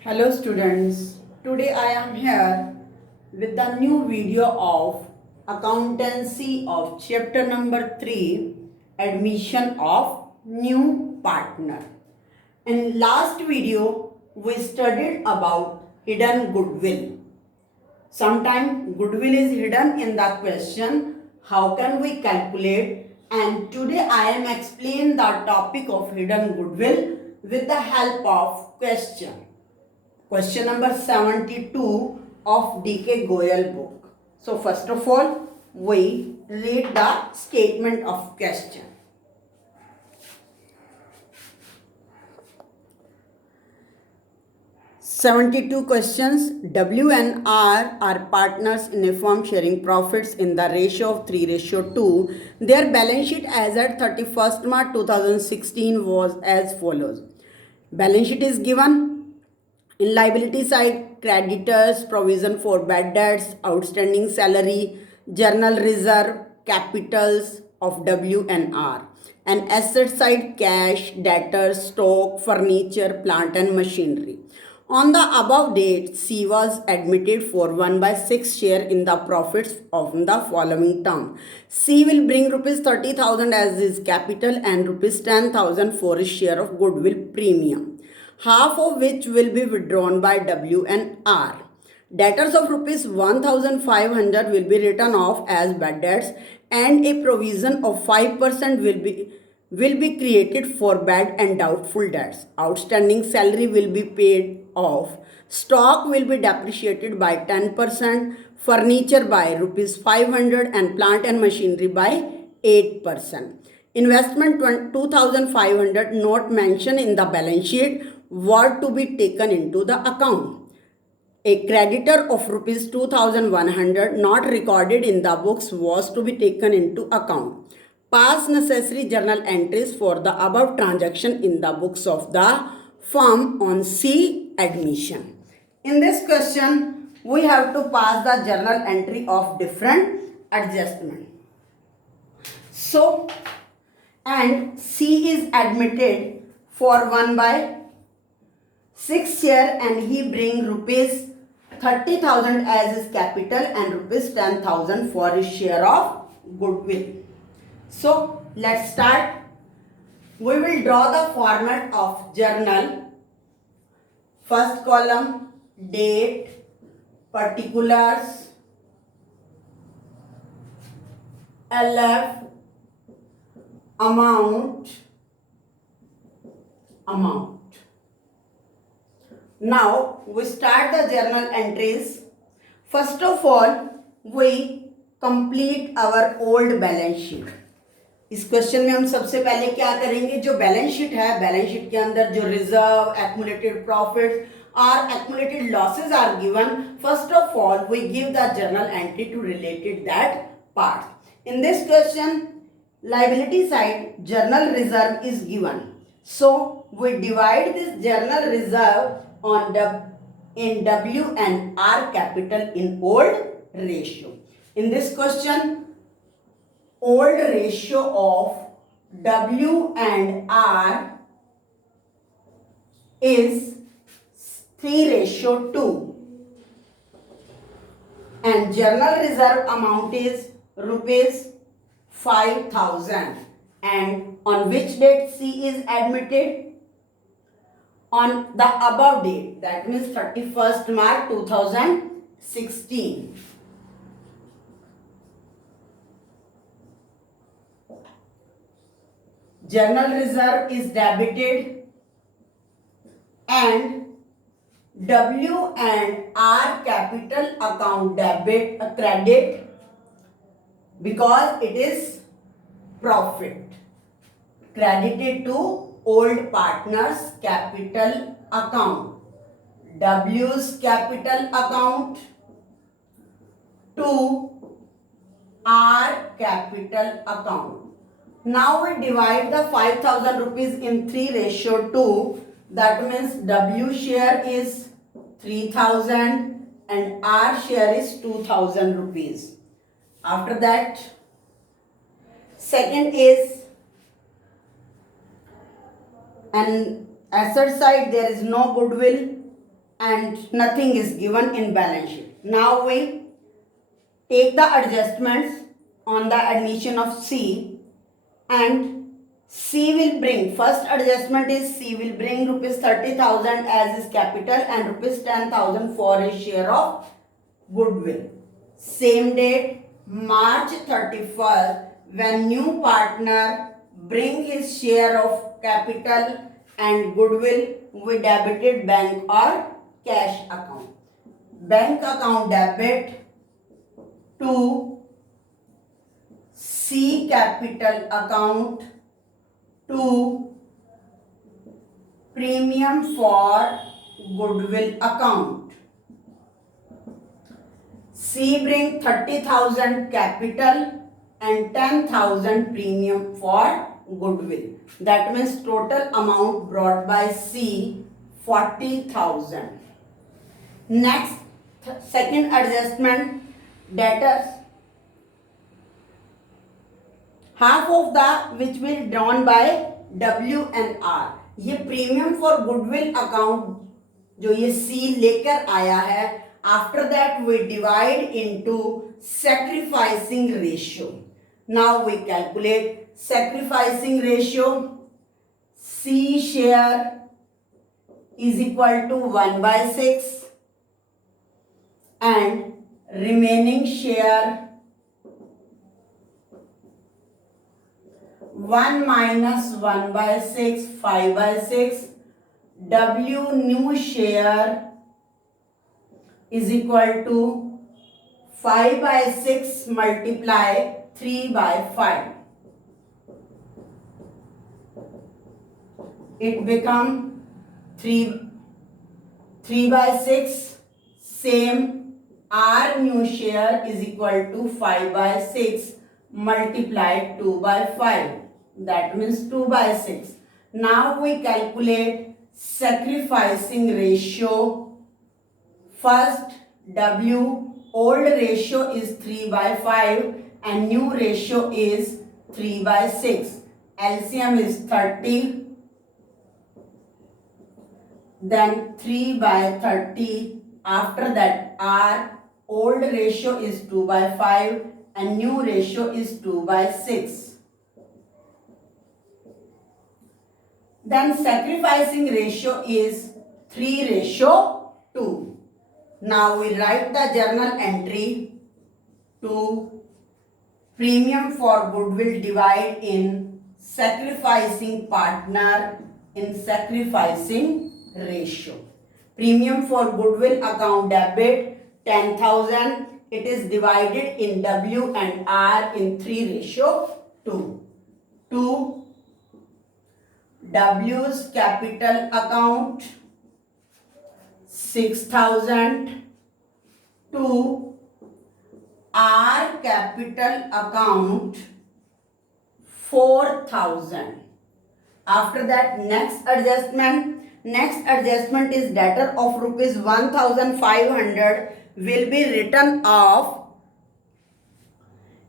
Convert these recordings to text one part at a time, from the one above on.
Hello students, today I am here with the new video of Accountancy of chapter number 3, Admission of New Partner. In last video, we studied about hidden goodwill. Sometimes goodwill is hidden in the question, how can we calculate? And today I am explaining the topic of hidden goodwill with the help of question. Question number 72 of D.K. Goyal book. So first of all, we read the statement of question. "72 questions. W and R are partners in a firm sharing profits in the ratio of 3:2. Their balance sheet as at 31st March 2016 was as follows. Balance sheet is given. In liability side, creditors, provision for bad debts, outstanding salary, journal reserve, capitals of W and R. And asset side, cash, debtors, stock, furniture, plant and machinery. On the above date, C was admitted for 1/6 share in the profits of the following term. C will bring rupees 30,000 as his capital and rupees 10,000 for his share of goodwill premium, half of which will be withdrawn by W and R. Debtors of rupees 1,500 will be written off as bad debts and a provision of 5% will be created for bad and doubtful debts. Outstanding salary will be paid off. Stock will be depreciated by 10%, furniture by rupees 500 and plant and machinery by 8%. Investment 2,500 not mentioned in the balance sheet were to be taken into the account. A creditor of rupees 2,100 not recorded in the books was to be taken into account. Pass necessary journal entries for the above transaction in the books of the firm on C admission. In this question, we have to pass the journal entry of different adjustment. So, and C is admitted for 1/6 share and he bring rupees 30,000 as his capital and rupees 10,000 for his share of goodwill. So let's start. We will draw the format of journal. First column, date, particulars, LF, amount. Now we start the journal entries. First of all, we complete our old balance sheet. इस question में हम सबसे पहले क्या करेंगे, जो balance sheet है, balance sheet के अंदर जो रिजर्व, एक्युमुलेटेड प्रॉफिट्स और accumulated losses are given. First of all we give the journal entry to related that part. In this question, liability side, journal reserve is given. So we divide this journal reserve on in W and R capital in old ratio. In this question, old ratio of W and R is 3:2 and journal reserve amount is rupees 5,000. And on which date C is admitted? On the above date, that means 31st March 2016. Journal reserve is debited and W and R capital account credit because it is profit, credited to old partners capital account, W's capital account to R capital account. Now we divide the 5,000 rupees in 3:2. That means W share is 3,000 and R share is 2,000 rupees. After that, second is an asset side, there is no goodwill. and nothing is given in balance sheet. Now we take the adjustments on the admission of C, and C will bring, first adjustment is C will bring rupees 30,000 as his capital and rupees 10,000 for his share of goodwill. Same date, March 31st, when new partner bring his share of capital and goodwill, we debited bank or cash account. Bank account debit to C capital account to premium for goodwill account. C bring 30,000 capital and 10,000 premium for goodwill. That means total amount brought by C 40,000. Next, second adjustment, debtors. Half of the which will drawn by W and R. ये premium for goodwill account जो ये C लेकर आया है, after that we divide into sacrificing ratio. Now we calculate sacrificing ratio. C share is equal to 1/6 and remaining share 1 minus 1/6, 5/6. W new share is equal to 5/6 multiply 3/5. It become 3/6. Same R new share is equal to 5/6 multiplied 2/5. That means 2/6. Now we calculate sacrificing ratio. First, W old ratio is 3/5 and new ratio is 3/6. LCM is 30. Then 3/30. After that, R old ratio is 2/5 and new ratio is 2/6. Then sacrificing ratio is 3:2. Now we write the journal entry to premium for goodwill divide in sacrificing partner in sacrificing ratio. Premium for goodwill account debit 10,000. It is divided in W and R in 3:2. To W's capital account 6,000 to R capital account 4,000. After that, next adjustment is debtor of rupees 1,500 will be written off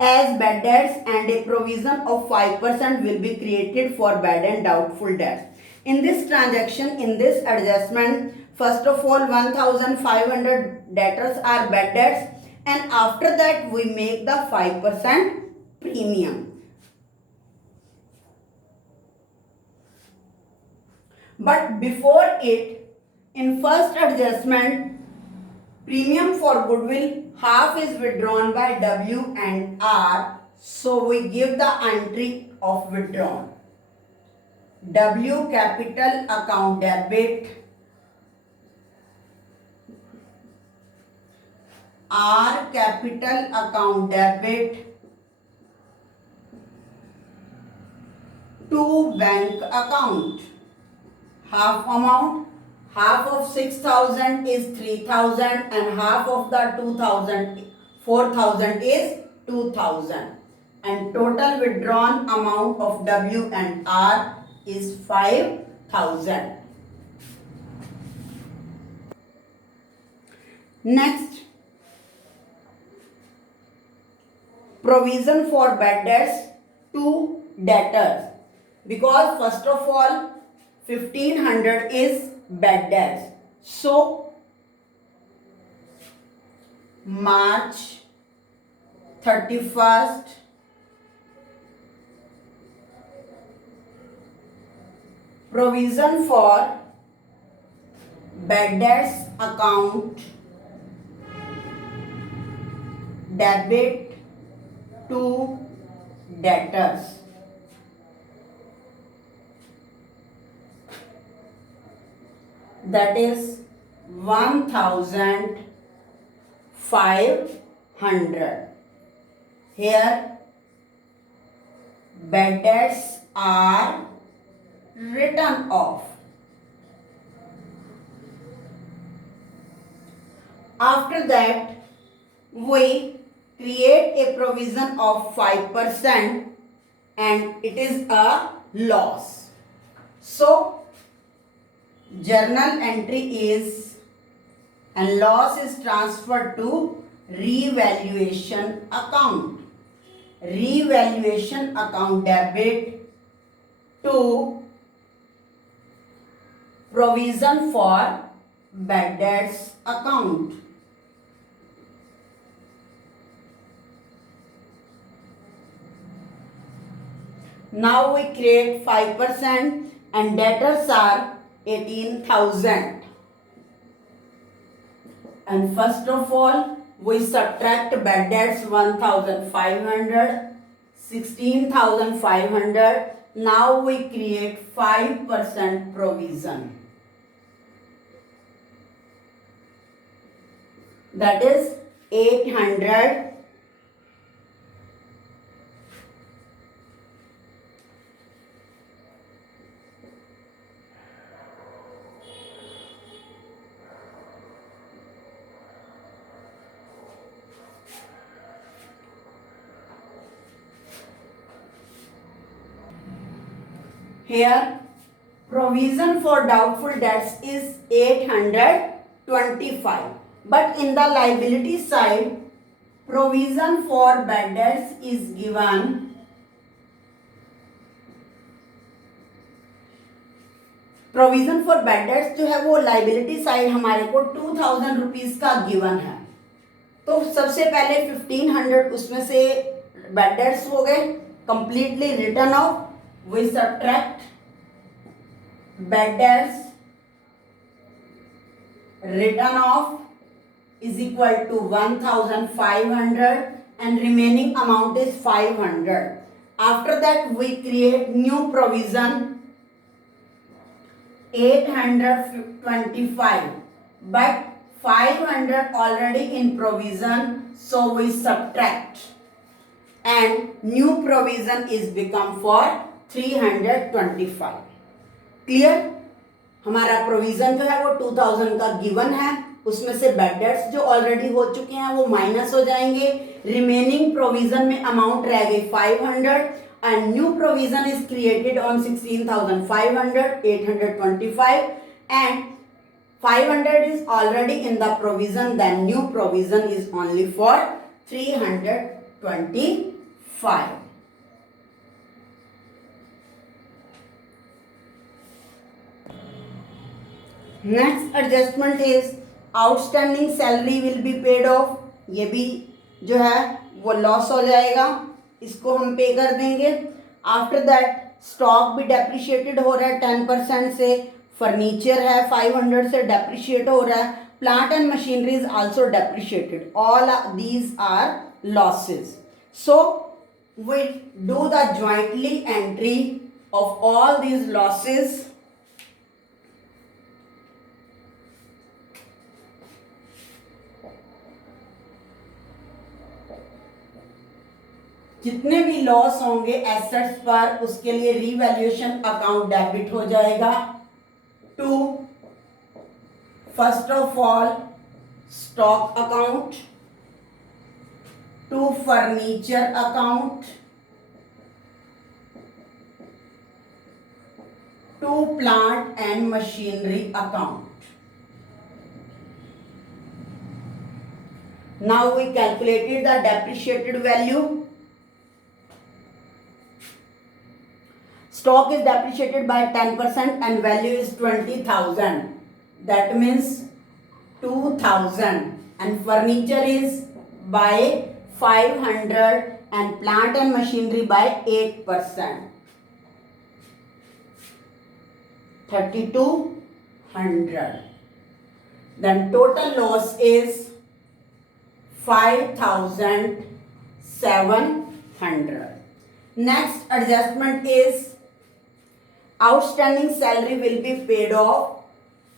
as bad debts and a provision of 5% will be created for bad and doubtful debts. In this transaction, in this adjustment, first of all 1,500 debtors are bad debts and after that we make the 5% premium. But before it, in first adjustment, premium for goodwill half is withdrawn by W and R, so we give the entry of withdrawn. W capital account debit, R capital account debit to bank account. Half amount, half of 6,000 is 3,000 and half of the 4,000 is 2,000 and total withdrawn amount of W and R is 5,000. Next, provision for bad debts to debtors, because first of all 1,500 is bad debts, so March 31st, provision for bad debts account debit to debtors. That is 1,500. Here bad debts are written off. After that, we create a provision of 5% and it is a loss. So, journal entry is and loss is transferred to revaluation account. Revaluation account debit to provision for bad debts account. Now we create 5% and debtors are 18,000. And first of all, we subtract bad debts 1,500, 16,500. Now we create 5% provision. That is 800. Here, provision for doubtful debts is 825. But in the liability side, provision for bad debts is given provision for bad debts जो है वो liability side हमारे को 2000 rupees का given है. तो सबसे पहले 1500 उसमें से बैड डेट्स हो गए completely written off. We subtract bad debts written off is equal to 1,500 and remaining amount is 500. After that we create new provision 825 but 500 already in provision, so we subtract and new provision is become for 325. Clear? हमारा provision जो है वो 2000 का given है, उसमें से bad debts जो already हो चुके हैं वो माइनस हो जाएंगे. रिमेनिंग प्रोविजन में अमाउंट रह गई 500 and new provision is created on 16,500 825 and 500 is already in the provision. Then new provision is only for 325. Next adjustment is outstanding salary will be paid off. ये भी जो है वो लॉस हो जाएगा, इसको हम पे कर देंगे. आफ्टर दैट स्टॉक भी डेप्रिशिएटेड हो रहा है 10% से. फर्नीचर है 500 से डेप्रिशिएट हो रहा है. Plant and machinery is also depreciated. All these are losses. So we do the jointly entry of all these losses. जितने भी लॉस होंगे एसेट्स पर उसके लिए रीवैल्यूएशन अकाउंट डेबिट हो जाएगा to first of all stock account, to furniture account, to plant and machinery account. Now we calculated the depreciated value. Stock is depreciated by 10% and value is 20,000. That means 2,000 and furniture is by 500 and plant and machinery by 8%. 3200. Then total loss is 5700. Next adjustment is outstanding salary will be paid off.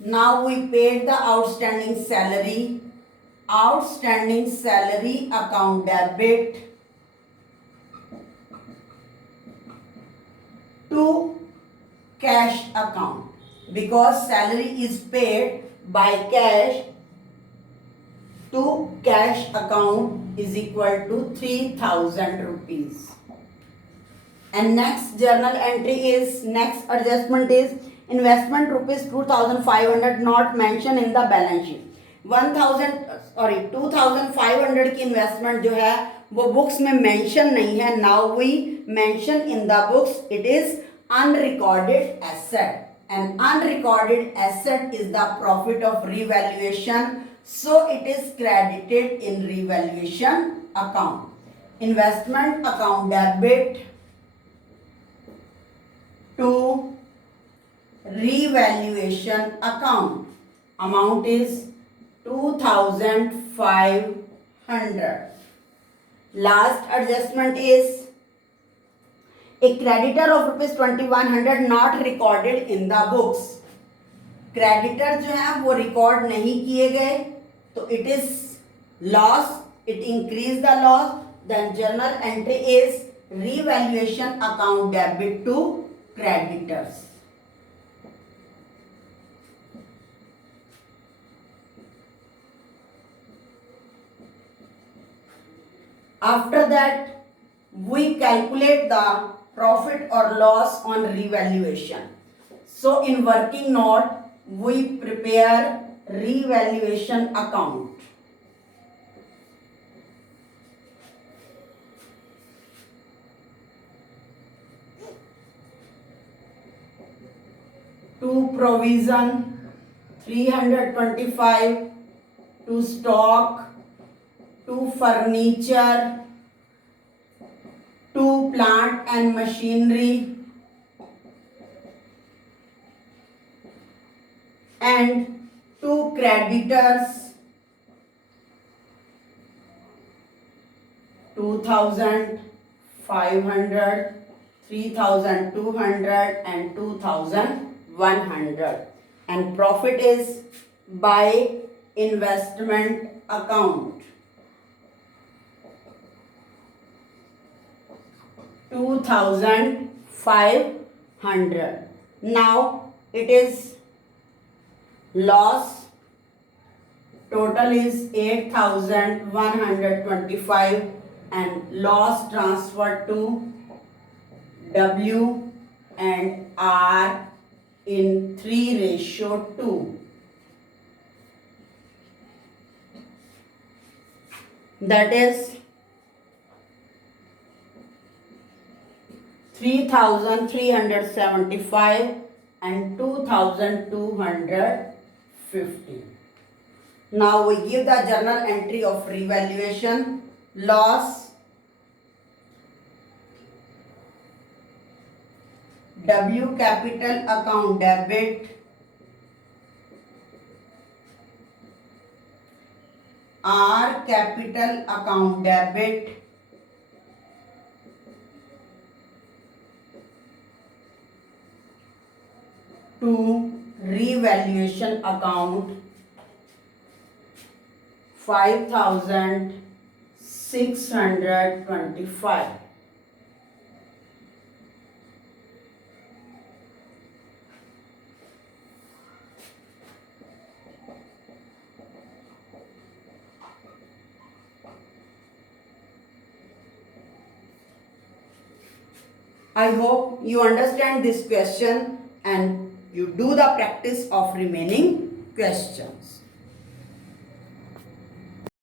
Now we paid the outstanding salary. Outstanding salary account debit to cash account, because salary is paid by cash to cash account is equal to 3000 rupees. And next journal entry is, next adjustment is investment rupees 2500 not mentioned in the balance sheet. 2500 की investment जो है वो books में mention नहीं है. Now we mention in the books it is unrecorded asset, and unrecorded asset is the profit of revaluation, so it is credited in revaluation account. Investment account debit to revaluation account, amount is 2500. Last adjustment is a creditor of rupees 2100 not recorded in the books. Creditor जो है वो record नहीं किए गए, तो it is loss, it increase the loss. Then journal entry is revaluation account debit to creditors. After that, we calculate the profit or loss on revaluation. So in working note, we prepare revaluation account. To provision 325, to stock, to furniture, to plant and machinery, and to creditors 2500, 3200 and 2100. And profit is by investment account 2500. Now it is loss, total is 8125, and loss transferred to W and R in 3:2. That is 3375 and 2250. Now we give the journal entry of revaluation. Loss, W capital account debit, R capital account debit, to revaluation account 5625. I hope you understand this question and you do the practice of remaining questions.